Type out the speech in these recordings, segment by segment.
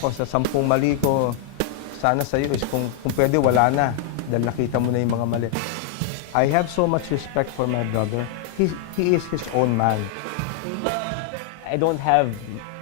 ako sa 10 mali ko, sana sa'yo is kung pwede wala na dahil nakita mo na yung mga mali. I have so much respect for my brother. He is his own man. I don't have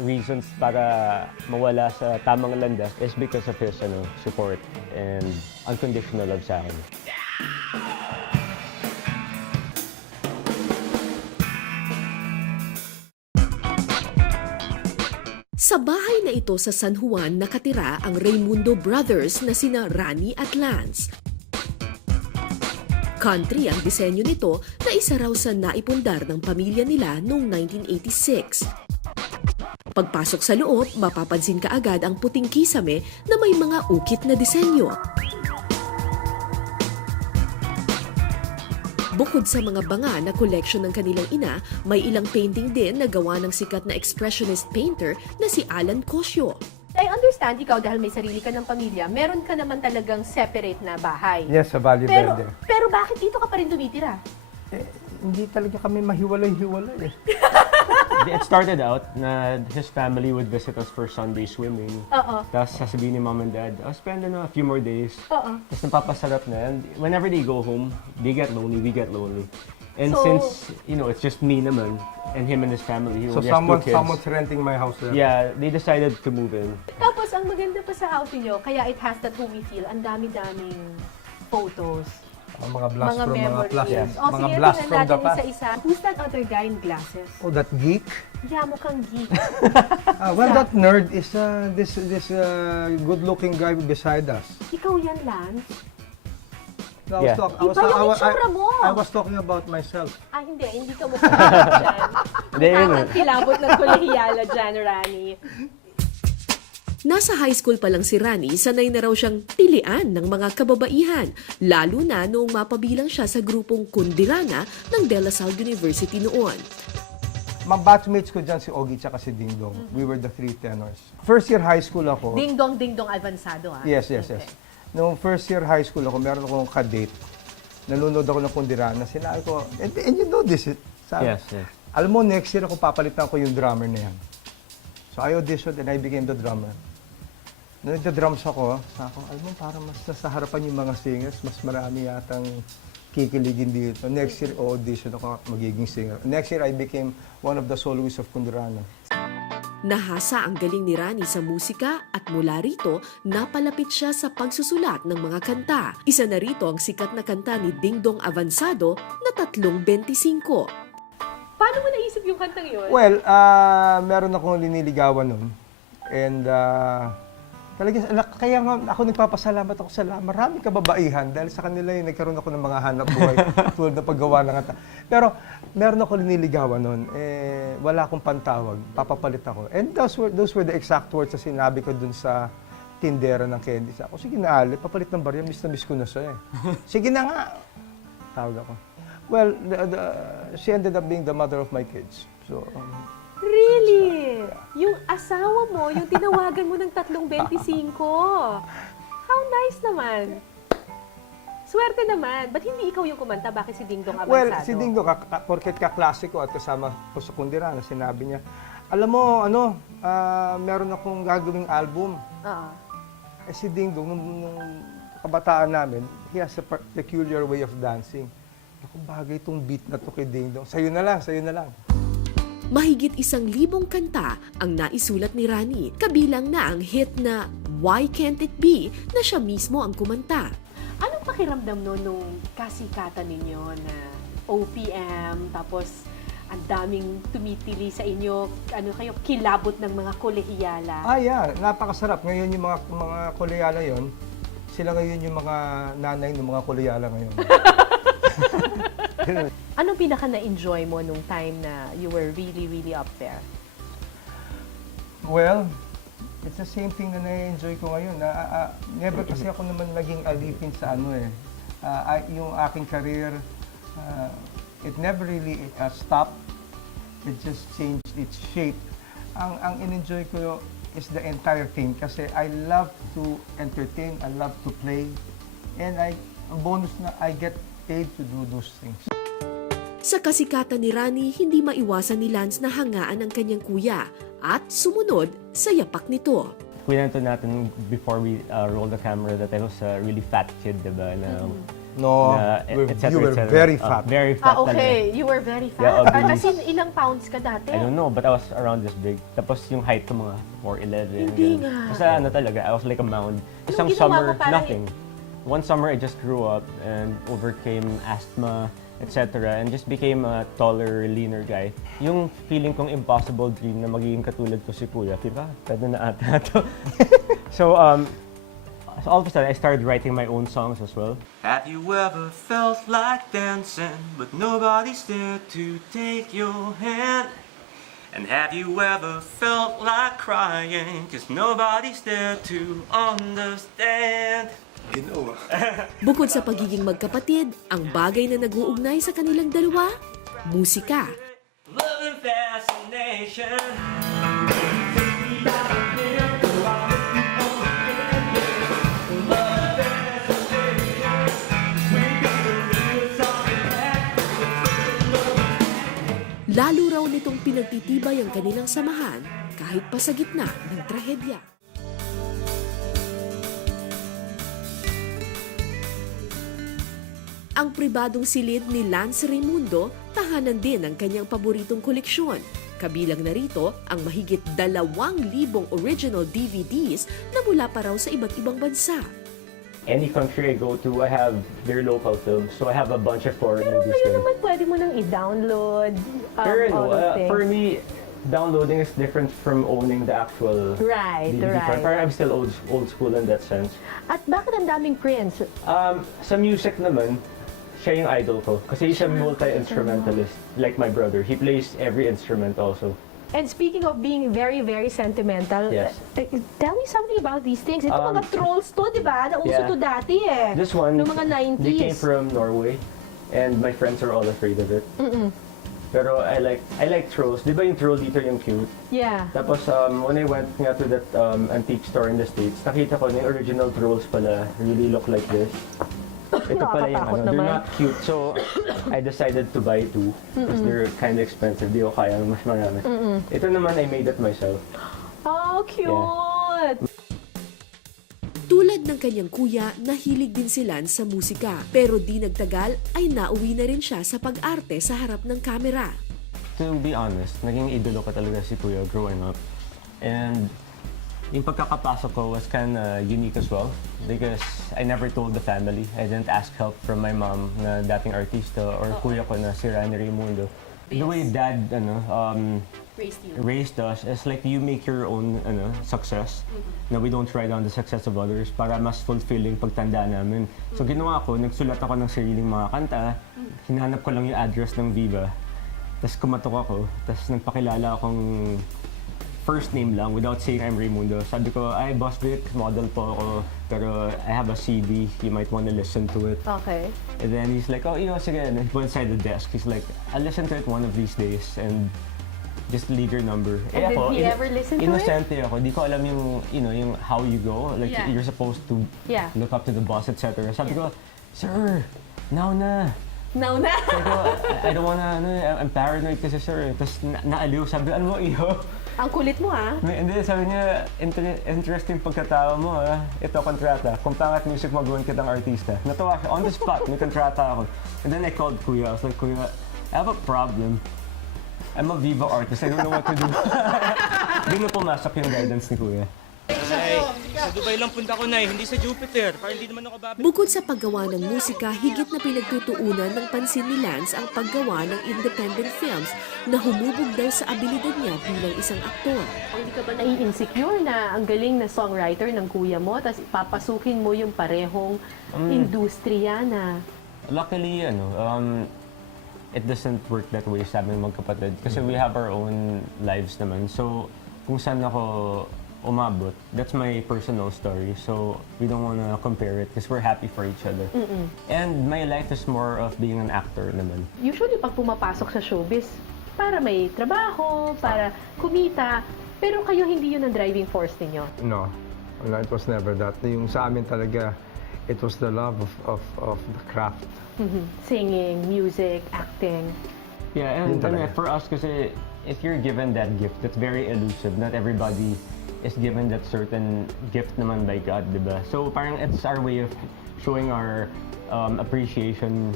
reasons para mawala sa tamang landas is because of his support and unconditional love sa akin. Sa bahay na ito sa San Juan nakatira ang Raimundo brothers na sina Rani at Lance. Country ang disenyo nito na isa raw sa naipundar ng pamilya nila noong 1986. Pagpasok sa loob, mapapansin kaagad ang puting kisame na may mga ukit na disenyo. Bukod sa mga banga na koleksyon ng kanilang ina, may ilang painting din na gawa ng sikat na expressionist painter na si Alan Cosio. I understand ikaw dahil may sarili ka ng pamilya, meron ka naman talagang separate na bahay. Yes, sa Valle Pero, Verde. pero bakit dito ka pa rin tumitira? Hindi talaga kami mahiwalay-hiwalay eh. It started out na his family would visit us for Sunday swimming. Oo. Tapos sasabihin ni mom and dad, I'll spend a few more days. Oo. Tapos napapasarap na. And whenever they go home, they get lonely, we get lonely. And So- since, it's just me naman and him and his family. So he has two kids. someone's renting my house there. Yeah, they decided to move in. Tapos, ang maganda pa sa house niyo, kaya it has that homey feel, ang dami-daming photos. Ang mga blast Mga from mga memories. blast, O mga sige, blast tingnan from the natin past. isa-isa. Who's that other guy in glasses? Oh, that geek. Yeah, mukhang geek. Well, that nerd is this good-looking guy beside us. Ikaw yan, Lance? Yeah. Iba yung itsura mo. I was talking about myself. Hindi ka mukhang dyan. Hindi, yun Mukhang kilabot ng kolehiyala dyan, Rani. Nasa high school pa lang si Rani, sanay na raw siyang tilian ng mga kababaihan, lalo na noong mapabilang siya sa grupong Kundirana ng De La Salle University noon. Mga batchmates ko dyan si Ogie tsaka si Ding Dong. We were the three tenors. First year high school ako. Ding-dong avansado, ha? Yes. Noong first year high school ako, meron akong kadate. Nanonood ako ng Kundirana. Sinabi ko, and you know this. Sabi, Yes. Alam mo, next year ako papalitan ko yung drummer na yan. So I auditioned and I became the drummer. Nung nagda-drums ako, sabi ko, alam mo, parang mas nasa harapan yung mga singers, mas marami yatang kikiligin dito. Next year, audition ako, magiging singer. Next year, I became one of the soloists of Kundirana. Nahasa ang galing ni Rani sa musika at mula rito, napalapit siya sa pagsusulat ng mga kanta. Isa na rito ang sikat na kanta ni Ding Dong Avansado na 3.25. Paano mo naisip yung kantang yun? Well, meron akong liniligawan nun. And kaya nga ako nagpapasalamat ako sa maraming kababaihan dahil sa kanila yung nagkaroon ako ng mga hanap buhay tulad ng paggawa ng kanta. Pero meron ako liniligawan nun. Wala akong pantawag. Papapalit ako. And those were the exact words na sinabi ko dun sa tindera ng candy. Ako, sige na, Ali, papalit ng barya. Miss na miss ko na siya eh. Sige na nga. Tawag ako. Well, she ended up being the mother of my kids. So, Really? Yung asawa mo, yung tinawagan mo ng 3.25. How nice naman. Swerte naman. Ba't hindi ikaw yung kumanta? Bakit si Ding Dong Avansado? well, si Ding Dong, porket kaklase ko at kasama ko sa Kundirana, sinabi niya, alam mo, meron akong gagawing album. Oo. Si Ding Dong, nung kabataan namin, he has a peculiar way of dancing. Ako, bagay itong beat na to kay Ding Dong. Sa'yo na lang. Mahigit 1,000 kanta ang naisulat ni Rani, kabilang na ang hit na Why Can't It Be na siya mismo ang kumanta. Anong pakiramdam no nung kasikatan ninyo na OPM, tapos ang daming tumitili sa inyo, kayo, kilabot ng mga kolehiyala? Yeah, napakasarap. Ngayon yung mga koleyala yon, sila ngayon yung mga nanay ng mga koleyala ngayon. Anong pinaka na-enjoy mo nung time na you were really, really up there? Well, it's the same thing na na-enjoy ko ngayon. Never kasi ako naman naging alipin sa yung aking career, it never really stopped. It just changed its shape. Ang in-enjoy ko is the entire thing kasi I love to entertain, I love to play, and ang bonus na I get paid to do those things. Sa kasikatan ni Rani, hindi maiwasan ni Lance na hangaan ang kanyang kuya at sumunod sa yapak nito. kwento natin before we roll the camera that I was a really fat kid, diba? Na, No, na, et cetera, you were et cetera. very fat. Very fat Okay. You were very fat. Yeah, obese. As in, ilang pounds ka dati? I don't know, but I was around this big. Tapos yung height ko mga 4'11". Hindi ganun. nga. Basta ano talaga, I was like a mound. Isang ginawa summer, mo para nothing. One summer, I just grew up and overcame asthma, etc. And just became a taller, leaner guy. Yung feeling kong impossible dream na magiging katulad ko si Kuya, diba? Pwede na ata to. So all of a sudden, I started writing my own songs as well. Have you ever felt like dancing, but nobody's there to take your hand? And have you ever felt like crying, cause nobody's there to understand? You know, Bukod sa pagiging magkapatid, ang bagay na nag-uugnay sa kanilang dalawa, musika. Love and fascination. Lalo raw nitong pinagtitibay ang kanilang samahan kahit pa sa gitna ng trahedya. Ang pribadong silid ni Lance Raimundo, tahanan din ng kanyang paboritong koleksyon. Kabilang narito ang mahigit 2,000 original DVDs na mula pa raw sa iba't ibang bansa. Any country I go to, I have their local films. So I have a bunch of foreign Pero movies ngayon there. naman pwede mo nang i-download Pero all those things. for me, downloading is different from owning the actual Right, DVD. right. Parang I'm still old school in that sense. At bakit ang daming prints? Sa music naman, siya yung idol ko. Kasi he's a multi-instrumentalist, like my brother. He plays every instrument also. And speaking of being very, very sentimental, Yes. Tell me something about these things. Ito mga trolls to, di ba? Nauso Yeah. to dati eh. This one, Noong mga 90s. they came from Norway, and my friends are all afraid of it. Pero I like trolls. Di ba yung troll dito yung cute? Yeah. Tapos when I went nga to that antique store in the States, nakita ko na yung original trolls pala really look like this. Ito pala yung Nakakatakot they're naman. not cute. So I decided to buy 2 because they're kind of expensive. Di ko kaya ng mas marami. Ito naman, I made it myself. Oh, cute! Tulad ng kanyang kuya, nahilig din si Lance sa musika. Pero di nagtagal ay nauwi na rin siya sa pag-arte sa harap ng kamera. To be honest, naging idolo ko talaga si Kuya growing up. And yung pagkakapasok ko was kind of unique as well because I never told the family. I didn't ask help from my mom na dating artista or kuya ko na si Rani Raimundo. The way dad raised us is like you make your own success. Na we don't ride on the success of others para mas fulfilling pagtanda namin. So ginawa ko, nagsulat ako ng sariling mga kanta. Hinanap ko lang yung address ng Viva. Tapos kumatok ako. Tapos nagpakilala akong first name lang without saying I'm Raimundo. Sabi ko, ay, Boss Vic, model po ako. Pero I have a CD, you might want to listen to it. Okay. And then he's like, oh, sige. And he went inside the desk. He's like, I'll listen to it one of these days and just leave your number. And did he ever listen to it? Inosente ako. Di ko alam yung how you go. Like, Yeah. you're supposed to Yeah. look up to the boss, etc. Sabi ko, sir, now na. Now na! Sabi ko, I don't wanna, I'm paranoid kasi sir. Tapos naaliw. Sabi, ano mo, iho? Ang kulit mo ha? Hindi, sabi niya, interesting pagkatao mo ha. Ito, kontrata. Kung pangat music mo, gawin kitang artista. Natawa siya, on the spot, may kontrata ako. And then I called Kuya. I was like, Kuya, I have a problem. I'm a Viva artist. I don't know what to do. Doon na pumasok yung guidance ni Kuya. Sa Dubai lang punta ko na hindi sa Jupiter. Para hindi naman ako babalik. Bukod sa paggawa ng musika, higit na pinagtutuunan ng pansin ni Lance ang paggawa ng independent films na humubog daw sa abilidad niya bilang isang aktor. Hindi ka ba nai-insecure na ang galing na songwriter ng kuya mo, tapos papasukin mo yung parehong industriya na... Luckily, it doesn't work that way sa aming magkapatid. Kasi we have our own lives naman. So, kung saan ako umabot, that's my personal story. So, we don't wanna compare it because we're happy for each other. And my life is more of being an actor naman. Usually, pag pumapasok sa showbiz, para may trabaho, para kumita, pero kayo hindi yun ang driving force ninyo. no, it was never that. Yung sa amin talaga, it was the love of the craft. Singing, music, acting. Yeah, and Yun talaga. for us kasi, if you're given that gift, that's very elusive. Not everybody is given that certain gift naman by God, di ba? So parang it's our way of showing our appreciation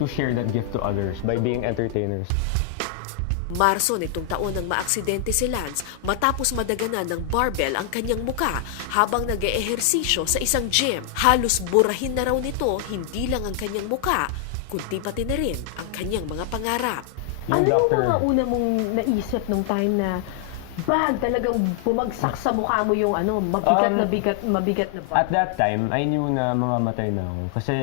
to share that gift to others by being entertainers. Marso nitong taon nang maaksidente si Lance matapos madaganan ng barbell ang kanyang muka habang nag-eehersisyo sa isang gym. Halos burahin na raw nito hindi lang ang kanyang muka, kundi pati na rin ang kanyang mga pangarap. Yung Ano yung doctor- mga una mong naisip nung time na talagang bumagsak sa mukha mo yung mabigat na bag? At that time, I knew na mamamatay na ako. Kasi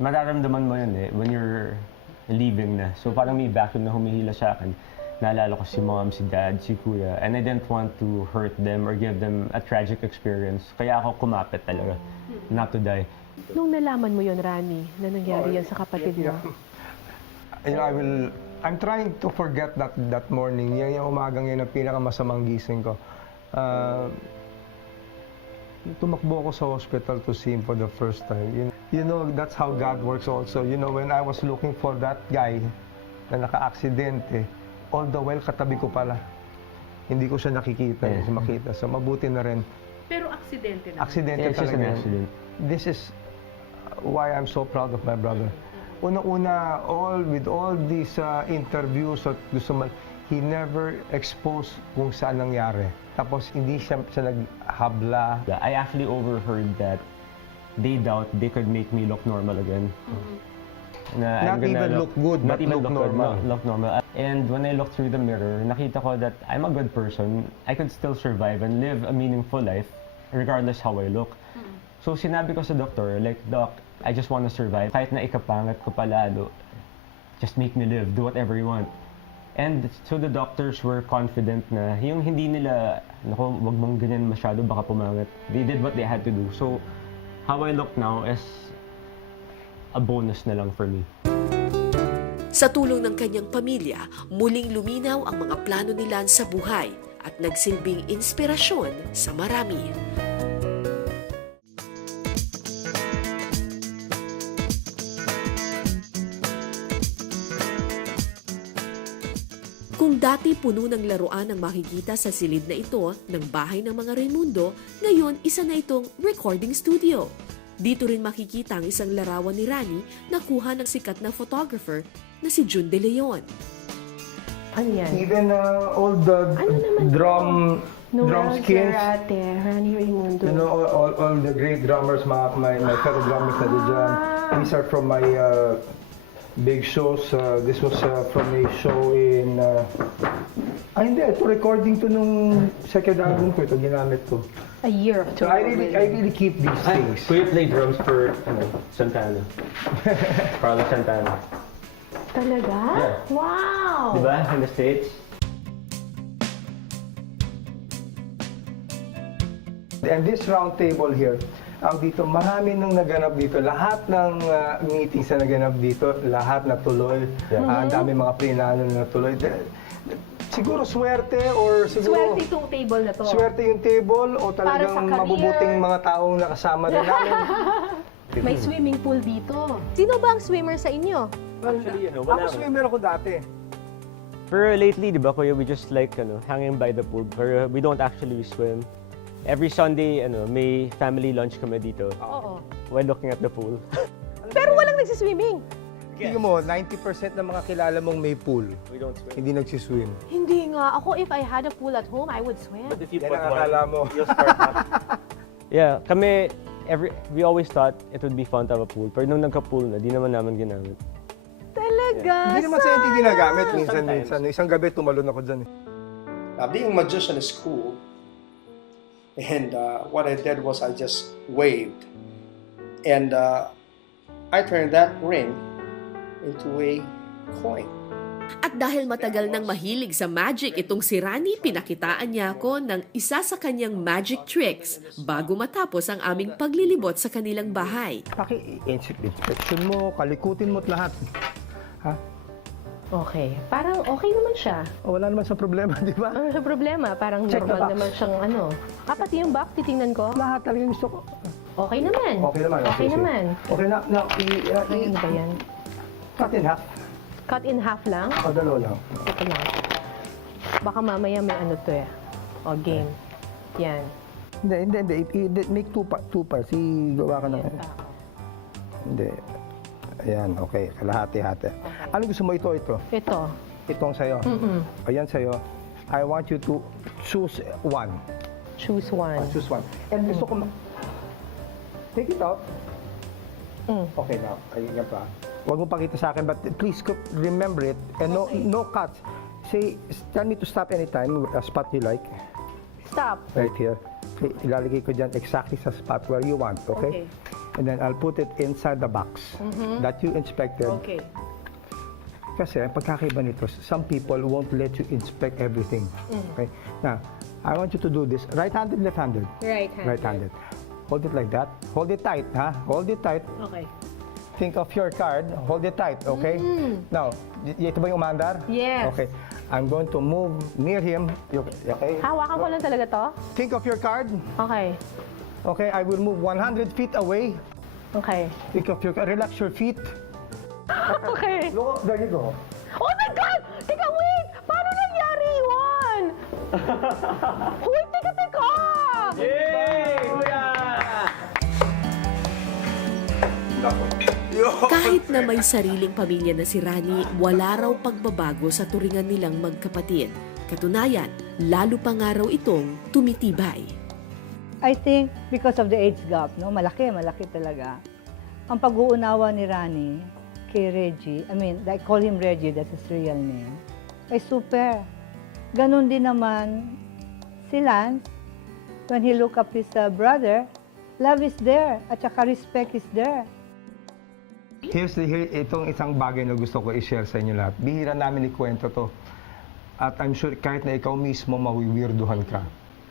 mararamdaman mo yun when you're leaving na. So parang may vacuum na humihila sa akin. Naalala ko si mom, si dad, si kuya. And I didn't want to hurt them or give them a tragic experience. Kaya ako kumapit talaga, not to die. Nung nalaman mo yun, Rani, na nangyari yan sa kapatid mo, You know, I'm trying to forget that morning. Yung umagang yun ang pinakamasamang gising ko. Tumakbo ako sa hospital to see him for the first time. You know, that's how God works also. You know, when I was looking for that guy na naka-aksidente, all the while katabi ko pala. Hindi ko siya nakikita, makita. So mabuti na rin. pero aksidente na. Aksidente It's just talaga an yun. accident. This is why I'm so proud of my brother. Una-una, with all these interviews at he never exposed kung saan nangyari. Tapos hindi siya naghabla. I actually overheard that they doubt they could make me look normal again. Na Not I'm gonna even look good, not but even look look good, normal. look normal. And when I looked through the mirror, nakita ko that I'm a good person. I could still survive and live a meaningful life regardless how I look. So sinabi ko sa doktor, like, Doc, I just want to survive. Kahit na ikapangat ko palalo, just make me live, do whatever you want. And so the doctors were confident na yung hindi nila, naku, wag mong ganyan masyado, baka pumangat. They did what they had to do. So how I look now is a bonus na lang for me. Sa tulong ng kanyang pamilya, muling luminaw ang mga plano ni Lance sa buhay at nagsilbing inspirasyon sa marami. Kung dati puno ng laruan ang makikita sa silid na ito ng bahay ng mga Raimundo, ngayon isa na itong recording studio. Dito rin makikita ang isang larawan ni Rani na kuha ng sikat na photographer na si Jun De Leon. Ano yan? Even all the Ano naman drum Noel skins. Zarate, Rani Raimundo. You know, all the great drummers, my fellow drummers na dyan. These are from my big shows. This was from a show in... hindi, ito recording to nung second album ko. Ito ginamit ko. A year of So I really keep these things. Kuya play drums for Santana. Carlos Santana. Talaga? Yeah. Wow! Diba? In the States. And this round table here, dito, marami nang naganap dito. Lahat ng meetings na naganap dito, lahat natuloy. Ang dami mga plinano na natuloy. Siguro swerte or siguro... Swerte itong table na to. Swerte yung table o talagang Para sa career. mabubuting mga taong nakasama din namin. May swimming pool dito. Sino ba ang swimmer sa inyo? Actually, Ako swimmer ako dati. Pero lately, di ba, Kuya, we just like hanging by the pool. Pero we don't actually swim. Every Sunday, may family lunch kami dito Oo. while looking at the pool. Pero walang nagsiswimming. Tingnan mo, 90% ng mga kilala mong may pool, We don't swim. hindi nagsiswim. Hindi nga. Ako, if I had a pool at home, I would swim. But if you Yan ang akala mo. you'll start up. Yeah, kami, we always thought it would be fun to have a pool. Pero nung nagka-pool na, di naman namin ginamit. Talaga? Hindi naman sa hindi ginagamit. Sometimes. Minsan. Isang gabi tumalon ako dyan. Being a magician is cool. And what I did was I just waved. And I turned that ring into a coin. At dahil matagal nang mahilig sa magic itong si Rani, pinakitaan niya ako ng isa sa kanyang magic tricks bago matapos ang aming paglilibot sa kanilang bahay. Inspection mo, kalikutin mo at lahat. Ha? Okay. Parang okay naman siya. Wala naman sa problema, di ba? Ano sa problema? Parang Check the normal box. naman siyang ano. Pati yung back, titingnan ko. Lahat talaga gusto ko. Okay naman. Okay naman. Okay naman. Okay na, Ano ba yan? cut in half. Cut in half lang? O dalawa lang. Ito lang. Baka mamaya may ano to eh. O, game. Yan. Hindi. Make two parts. Gawa ka ng... Hindi. Ayan, okay. Kalahati-hati. Ano gusto mo ito? Ito. Itong sa'yo. Ayan sa'yo. I want you to choose one. Choose one. Choose one. And gusto ko take it out. Okay now. Ayun yan pa. Huwag mo pakita sa akin, but please remember it. And no cuts. Say, tell me to stop anytime with a spot you like. Stop. Right here. Okay, ilalagay ko dyan exactly sa spot where you want, okay? And then I'll put it inside the box that you inspected. Okay. Kasi ang pagkakaiba nito, some people won't let you inspect everything. Okay? Now, I want you to do this. Right-handed, left-handed? Right-handed. Right-handed. Hold it like that. Hold it tight, ha? Hold it tight. Okay. Think of your card. Hold it tight, okay? Now, ito ba yung umandar? Yes. Okay. I'm going to move near him. Okay? Hawakan ko lang talaga to? Think of your card. Okay. Okay, I will move 100 feet away. Okay. Think of your card. Relax your feet. Okay. Look, there you go. Oh my God! Teka, wait! Paano nangyari yun? Uy, teka! Kahit na may sariling pamilya na si Rani, wala raw pagbabago sa turingan nilang magkapatid. Katunayan, lalo pa nga raw itong tumitibay. I think because of the age gap, no, malaki talaga. Ang pag-uunawa ni Rani kay Reggie, I call him Reggie, that's his real name, ay super. Ganon din naman si Lance, when he look up his brother, love is there, at saka respect is there. Itong isang bagay na gusto ko i-share sa inyo lahat. Bihira namin ikwento to. At I'm sure kahit na ikaw mismo mawiwirduhan ka.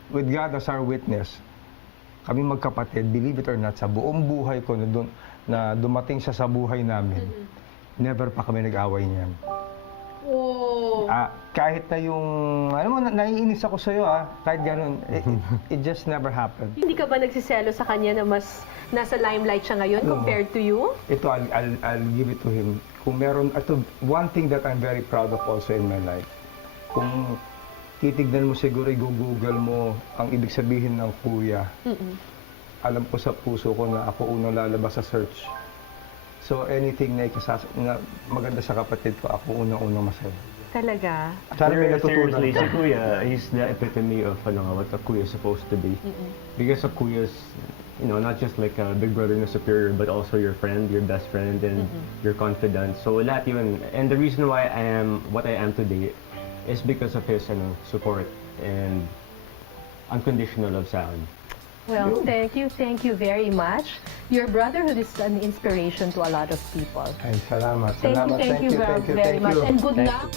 With God as our witness, kami magkapatid, believe it or not, sa buong buhay ko na dumating siya sa buhay namin, never pa kami nag-away niyan. Oh. Kahit na yung, alam mo, naiinis ako sa'yo kahit ganun, it just never happened. Hindi ka ba nagsiselo sa kanya na mas nasa limelight siya ngayon compared to you? Ito, I'll give it to him. Kung meron, ito, one thing that I'm very proud of also in my life, kung titignan mo siguro, i-google mo ang ibig sabihin ng kuya, alam ko sa puso ko na ako unang lalabas sa search. So anything na maganda sa kapatid ko, ako unang-unang masaya. Talaga? Sana may natutunan Seriously, ka. si Kuya, he's the epitome of what a Kuya is supposed to be. Because a Kuya is, not just like a big brother na superior, but also your friend, your best friend, and your confidant. So lahat yun. And the reason why I am what I am today is because of his support and unconditional love sa akin. Well, thank you very much. Your brotherhood is an inspiration to a lot of people. Ay, salamat. Thank Salamat. you very much. And good Thank luck